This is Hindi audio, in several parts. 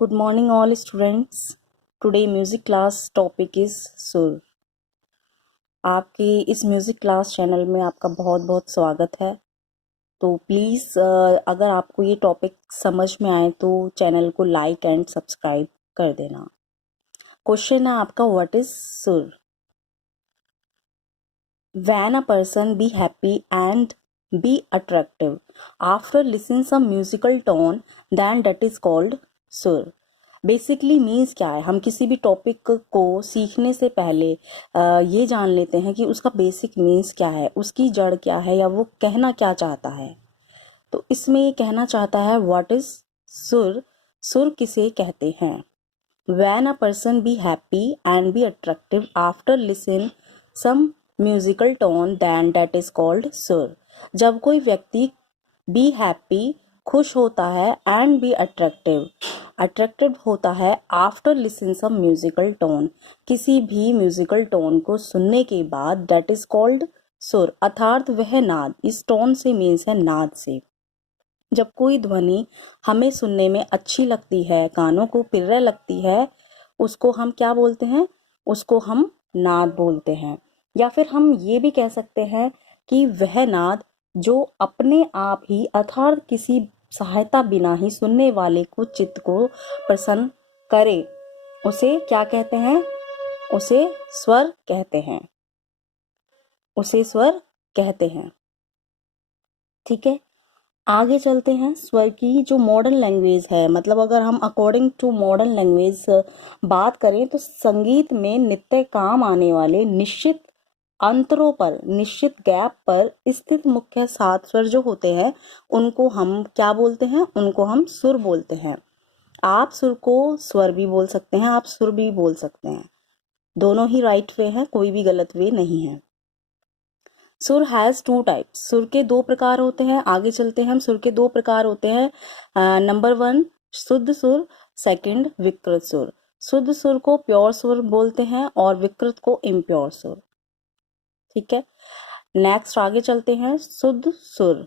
Good morning all students. Today music class topic is सुर। आपके इस म्यूज़िक क्लास चैनल में आपका बहुत बहुत स्वागत है। तो प्लीज़ अगर आपको ये टॉपिक समझ में आए तो चैनल को लाइक एंड सब्सक्राइब कर देना। क्वेश्चन है आपका, व्हाट इज सुर? When a person be happy and be attractive after listening some musical tone, then that is called सुर। बेसिकली मीन्स क्या है, हम किसी भी टॉपिक को सीखने से पहले ये जान लेते हैं कि उसका बेसिक मीन्स क्या है, उसकी जड़ क्या है, या वो कहना क्या चाहता है। तो इसमें ये कहना चाहता है व्हाट इज सुर। सुर किसे कहते हैं? When a person be happy and be attractive after listen some musical tone, then that is called सुर। जब कोई व्यक्ति be happy खुश होता है and be attractive होता है after listen some musical tone, किसी भी म्यूजिकल टोन को सुनने के बाद, दैट इज कॉल्ड सुर। अर्थात वह नाद, इस टोन से मीन्स है नाद से। जब कोई ध्वनि हमें सुनने में अच्छी लगती है, कानों को प्रिय लगती है, उसको हम क्या बोलते हैं? उसको हम नाद बोलते हैं। या फिर हम ये भी कह सकते हैं कि वह नाद जो अपने आप ही अर्थात किसी सहायता बिना ही सुनने वाले को चित्त को प्रसन्न करे, उसे क्या कहते हैं? उसे स्वर कहते हैं। उसे स्वर कहते हैं। ठीक है, आगे चलते हैं। स्वर की जो मॉडर्न लैंग्वेज है, मतलब अगर हम अकॉर्डिंग टू मॉडर्न लैंग्वेज बात करें तो संगीत में नित्य काम आने वाले निश्चित अंतरों पर, निश्चित गैप पर स्थित मुख्य 7 स्वर जो होते हैं, उनको हम क्या बोलते हैं? उनको हम सुर बोलते हैं। आप सुर को स्वर भी बोल सकते हैं, आप सुर भी बोल सकते हैं। दोनों ही राइट वे हैं, कोई भी गलत वे नहीं है। सुर हैज़ 2 टाइप्स। सुर के 2 प्रकार होते हैं। आगे चलते हैं हम। सुर के 2 प्रकार होते हैं। नंबर 1 शुद्ध सुर, सेकंड विकृत सुर। शुद्ध सुर को प्योर सुर बोलते हैं और विकृत को इम्प्योर सुर। ठीक है, नेक्स्ट आगे चलते हैं। शुद्ध सुर।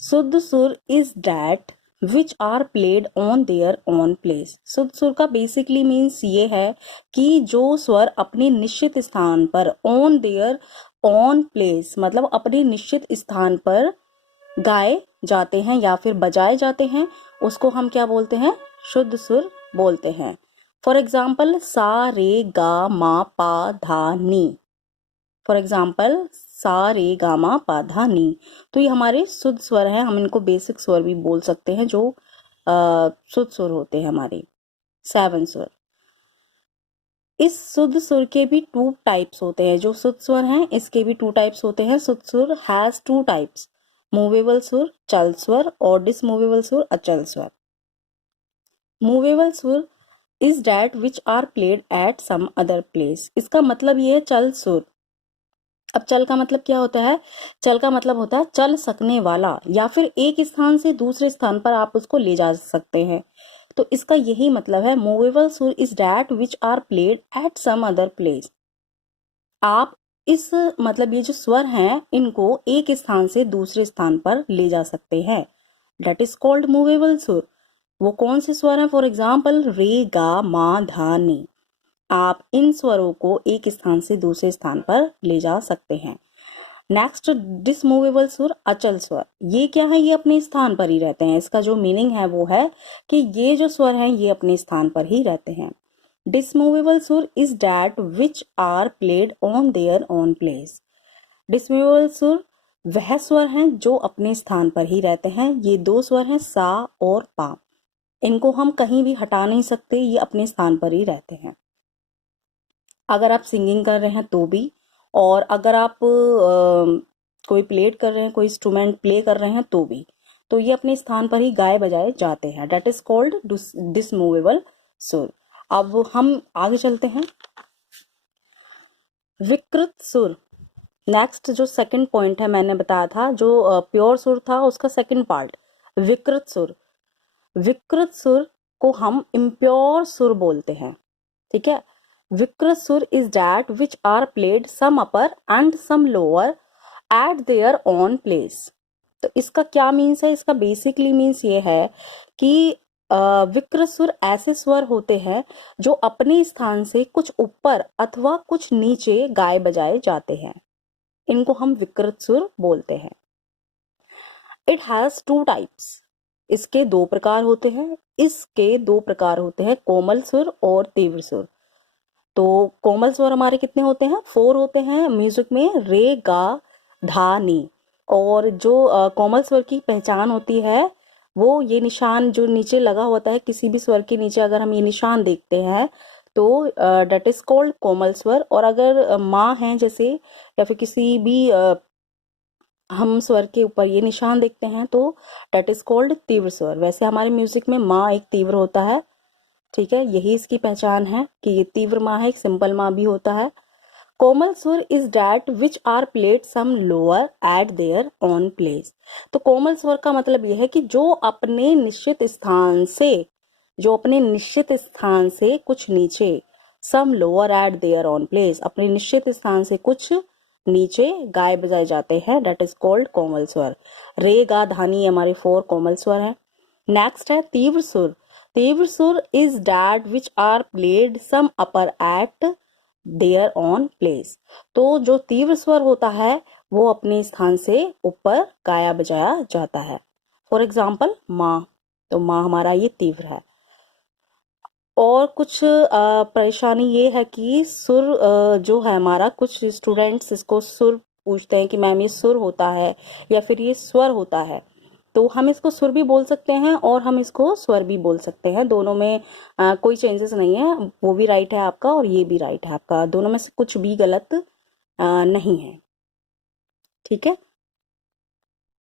शुद्ध सुर is that which are played on there on place. शुद्ध सुर का बेसिकली मीन्स ये है कि जो स्वर अपने निश्चित स्थान पर, ऑन देयर ऑन प्लेस मतलब अपने निश्चित स्थान पर गाए जाते हैं या फिर बजाए जाते हैं, उसको हम क्या बोलते हैं? शुद्ध सुर बोलते हैं। फॉर एग्जाम्पल सा रे गा मा पा धा नी। फॉर एग्जाम्पल सा रे गा मा पा धा नी। तो ये हमारे शुद्ध स्वर हैं, हम इनको बेसिक स्वर भी बोल सकते हैं, जो शुद्ध स्वर होते हैं हमारे 7 स्वर। इस शुद्ध सुर के भी 2 टाइप्स होते हैं। जो शुद्ध स्वर हैं इसके भी 2 टाइप्स होते हैं। शुद्ध सुर हैज 2 टाइप्स, मूवेबल सुर चल स्वर और डिसमूवेबल सुर अचल स्वर। मूवेबल सुर is that which are played at some other place. इसका मतलब ये है चल सुर। अब चल का मतलब क्या होता है? चल का मतलब होता है चल सकने वाला, या फिर एक स्थान से दूसरे स्थान पर आप उसको ले जा सकते हैं। तो इसका यही मतलब है, मूवेबल सुर is that which are played at some other place. आप इस मतलब ये जो स्वर हैं इनको एक स्थान से दूसरे स्थान पर ले जा सकते हैं, डेट इज कॉल्ड मूवेबल सुर। वो कौन से स्वर हैं? फॉर एग्जाम्पल रे गा मा धा नी। आप इन स्वरों को एक स्थान से दूसरे स्थान पर ले जा सकते हैं। नेक्स्ट डिसमूवेबल सुर अचल स्वर। ये क्या है? ये अपने स्थान पर ही रहते हैं। इसका जो मीनिंग है वो है कि ये जो स्वर हैं ये अपने स्थान पर ही रहते हैं। डिसमूवेबल सुर is that which are played on there on place. These movable सुर वह स्वर हैं जो अपने स्थान पर ही रहते हैं। ये 2 स्वर हैं सा और पा, इनको हम कहीं भी हटा नहीं सकते, ये अपने स्थान पर ही रहते हैं। अगर आप सिंगिंग कर रहे हैं तो भी, और अगर आप कोई प्लेट कर रहे हैं, कोई इंस्ट्रूमेंट प्ले कर रहे हैं तो भी, तो ये अपने स्थान पर ही गाए बजाए जाते हैं। डेट इज कॉल्ड डिसमूवेबल सुर। अब हम आगे चलते हैं। विकृत सुर। नेक्स्ट जो सेकंड पॉइंट है, मैंने बताया था जो प्योर सुर था उसका सेकंड पार्ट, विकृत सुर। विकृत सुर को हम इम्प्योर सुर बोलते हैं। ठीक है, विकृत सुर is that which are played some upper and some lower at there on place. तो इसका क्या मीन्स है? इसका बेसिकली मीन्स ये है कि विकृत सुर ऐसे स्वर होते हैं जो अपने स्थान से कुछ ऊपर अथवा कुछ नीचे गाए बजाए जाते हैं, इनको हम विकृत सुर बोलते हैं। इट हैज टू टाइप्स, इसके दो प्रकार होते हैं। कोमल सुर और तीव्र सुर। तो कोमल स्वर हमारे कितने होते हैं? 4 होते हैं म्यूजिक में, रे गा धा नी। और जो कोमल स्वर की पहचान होती है वो ये निशान जो नीचे लगा होता है, किसी भी स्वर के नीचे अगर हम ये निशान देखते हैं तो डेट इज कॉल्ड कोमल स्वर। और अगर माँ है जैसे, या फिर किसी भी हम स्वर के ऊपर ये निशान देखते हैं तो डेट इज कॉल्ड तीव्र स्वर। वैसे हमारे म्यूजिक में माँ एक तीव्र होता है, ठीक है, यही इसकी पहचान है कि ये तीव्र माँ है, एक सिंपल माँ भी होता है। कोमल सुर is that which are played some lower at there on place. तो कोमल स्वर का मतलब यह है कि जो अपने निश्चित स्थान से कुछ नीचे, some lower at there on place, अपने निश्चित स्थान से कुछ नीचे गाए बजाए जाते हैं, डेट इज कॉल्ड कोमल स्वर। रे गा धानी हमारे 4 कोमल स्वर हैं। नेक्स्ट है तीव्र सुर। तीव्र सुर is that which are played some upper at there on place. तो जो तीव्र स्वर होता है वो अपने स्थान से ऊपर गाया बजाया जाता है। फॉर एग्जाम्पल माँ, तो माँ हमारा ये तीव्र है। और कुछ परेशानी ये है कि सुर जो है हमारा, कुछ स्टूडेंट्स इसको सुर पूछते हैं कि मैम ये सुर होता है या फिर ये स्वर होता है। तो हम इसको सुर भी बोल सकते हैं और हम इसको स्वर भी बोल सकते हैं, दोनों में कोई चेंजेस नहीं है। वो भी राइट है आपका और ये भी राइट है आपका, दोनों में से कुछ भी गलत नहीं है, ठीक है।